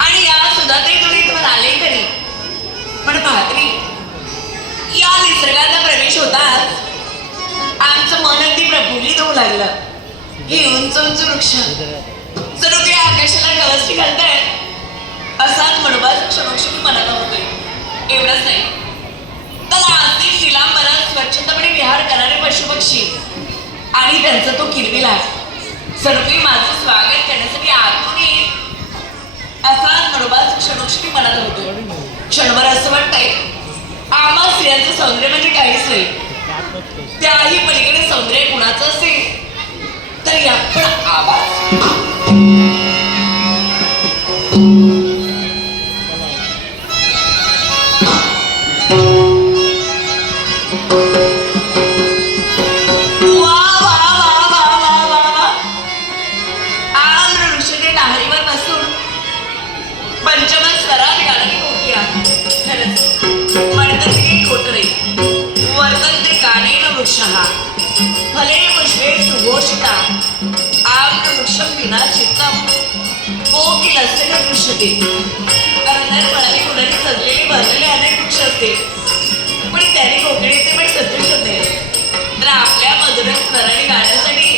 आणि या सुधाताई तुम्ही तुम्हाला आले तरी पण भाकरी या निसर्गाचा प्रवेश होताच आमचं मन अगदी प्रफुल्लित होऊ लागलं. हे उंच उंच वृक्ष जणू काही आकाशाला गवसणी घालतायत असाच मडबाज क्षणोक्षणी मनाला होतोय. एवढंच नाही तर आस्तिक निलांबरा स्वच्छंदपणे विहार करणारे पशुपक्षी आणि त्यांचा तो किलबिला सर्व माझं स्वागत करण्यासाठी आतून असाच मडबाज क्षणोक्षणी मनाला होतो. क्षणभर असं वाटतंय आम्हा स्त्रियांचं सौंदर्य म्हणजे काहीच नाही, त्याही पलीकडे सौंदर्य कुणाचं असेल तर यापण आवाज फले पुष्पे सुघोषिता आम्र वृक्षं विना चित्तम कोकिलस्य न दृश्यते. कारण फळाने फुलांनी सजलेले भरलेले अनेक वृक्ष असते पण त्याने कोकिळेचे पण सदृश होते. तर आपल्या मधुर स्वराने गाण्यासाठी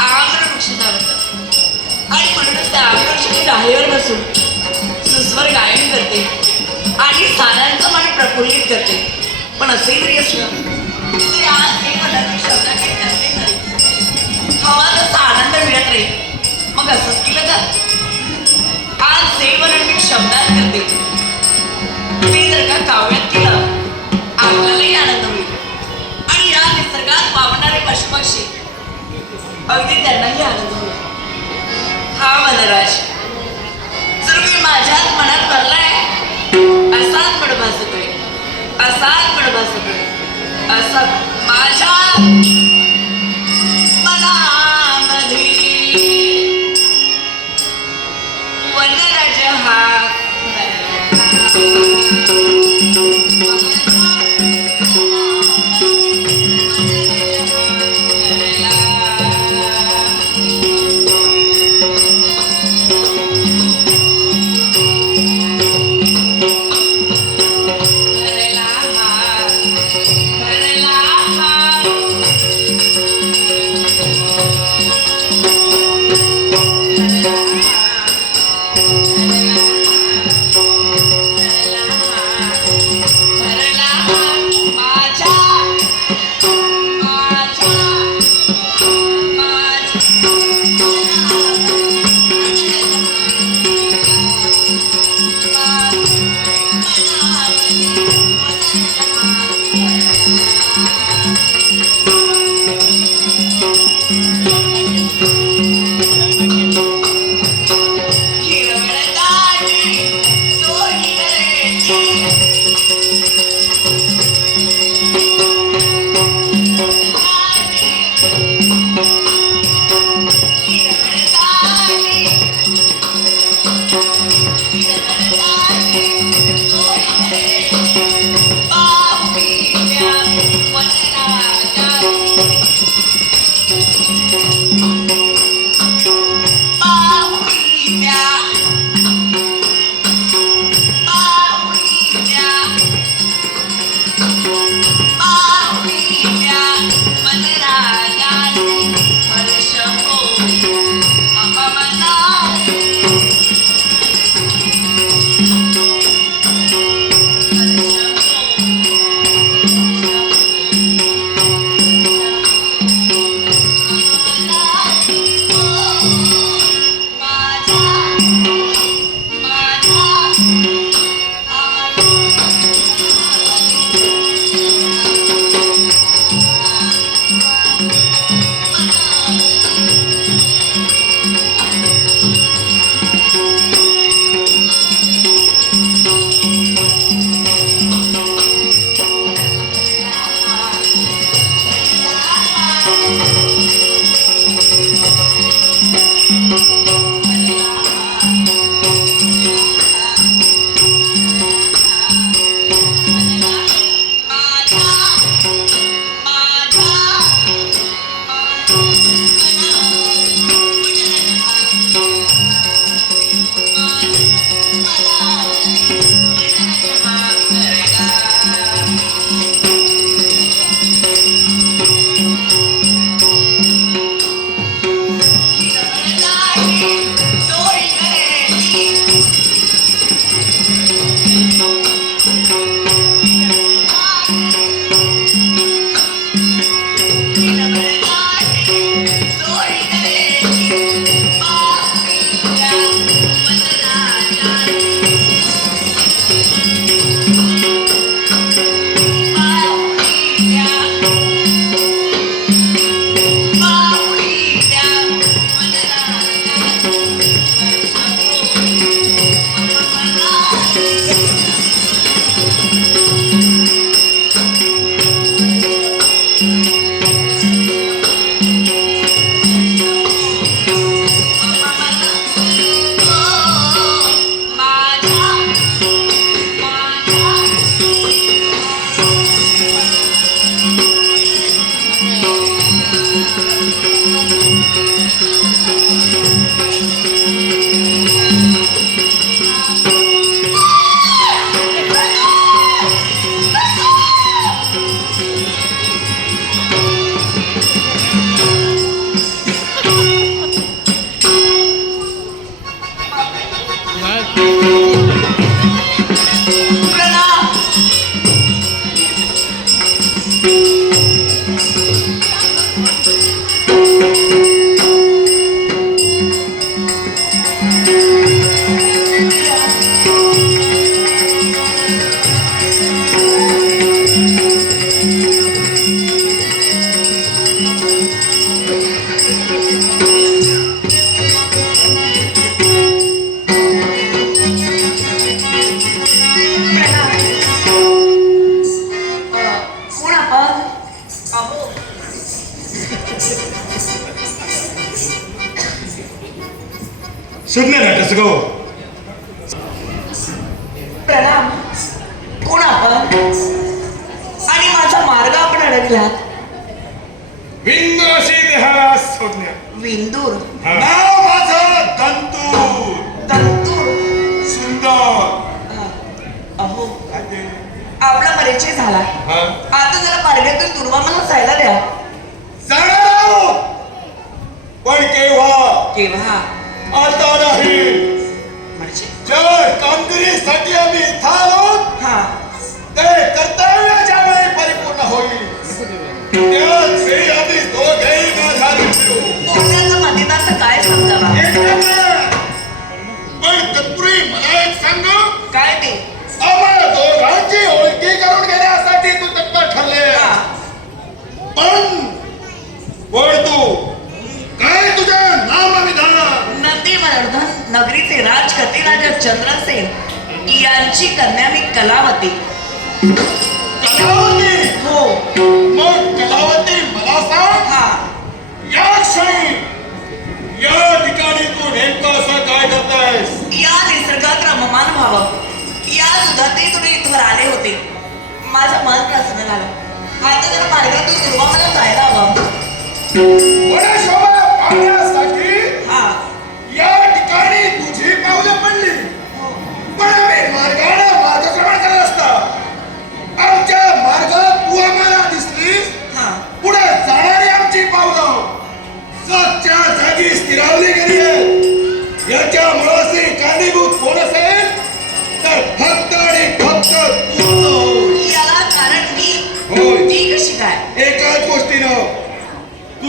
आम्र वृक्ष आवडतात आणि म्हणूनच त्या आम्र वृक्षाची डाळीवर बसून सुस्वर गायन करते आणि साऱ्यांचं मन प्रफुल्लित करते. पण असेही जरी असलं तरी आज हे मला शब्दात करते खरी हवा तसा आनंद मिळत नाही. मग असंच केलं तर आज जे वर्णन मी शब्दात करते ते जर का काव्यात केलं आपल्यालाही आनंद होईल आणि या निसर्गात वावणारे पशुपक्षी अगदी त्यांनाही आनंद होईल. हा वनराज जर मी माझ्याच मनात भरलाय असाच मडभास होतोय, असाच मडभास होतोय, असा माझ्या मनामध्ये वनराज हा प्रणाम. कोण आपण? अहो, शून्य घाटच गो. प्रणाम. कोण आपण? आणि माझा मार्ग आपण अडकलात. बिंदू अशी देहाला संज्ञा. विंदूर, नाव माझं दंतूर. दंतूर. सुंदर. अहो, काय ते? आपला परिचय झाला. हा? आता जरा मार्गातून दुर्वा मला जायला द्या. जाणार आहोत. पण केव्हा? केव्हा? आता नाही. म्हणजे जर कामगिरीसाठी आम्ही इथं आहोत, हा, ते कर्तव्य ज्यावेळी परिपूर्ण होईल त्याच वेळी आम्ही दोघेही माझा मिळू. दोघांचा मध्यतार्थ काय समजावा? पण तत्पूर्वी मला एक सांग, काय ते? आम्हाला दोघांची ओळखी करून घेण्यासाठी तू तत्पर ठरले. हा, पण तू काय तुझं नाम विधान? नंदी वर्धन नगरीचे राजकती राजा चंद्रसेन यांची कन्या मी कलावती. कलावती? हो. मग कलावती मला सांग, हा, या क्षणी या ठिकाणी तू नेमकं असं काय करतायस? या निसर्गात रममान व्हावं या दुधाते तुम्ही इथवर आले होते. माझं मन प्रसन्न झालं. आता जरा मार्गातून दुर्वा मला जायला हवं.